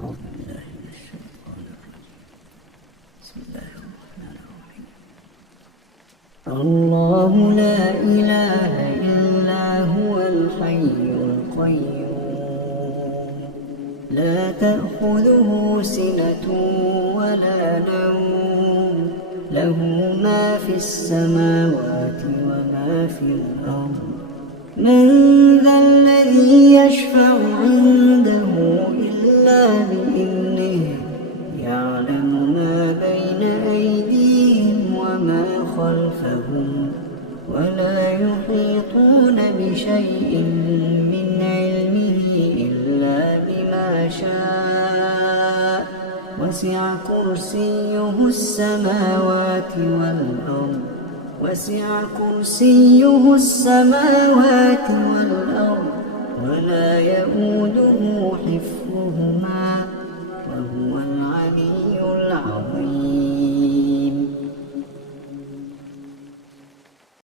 أعوذ بالله من الشيطان الرجيم. بسم الله الرحمن الرحيم. الله لا إله إلا هو الحي القيوم لا تأخذه سنة ولا نوم له ما في السماوات وما في الأرض من ذا الذي يشفع عنده إلا بإذنه يعلم ما بين أيديهم وما خلفهم ولا يحيطون بشيء من علمه إلا بما شاء وسع كرسيه السماوات والأرض ولا يئوده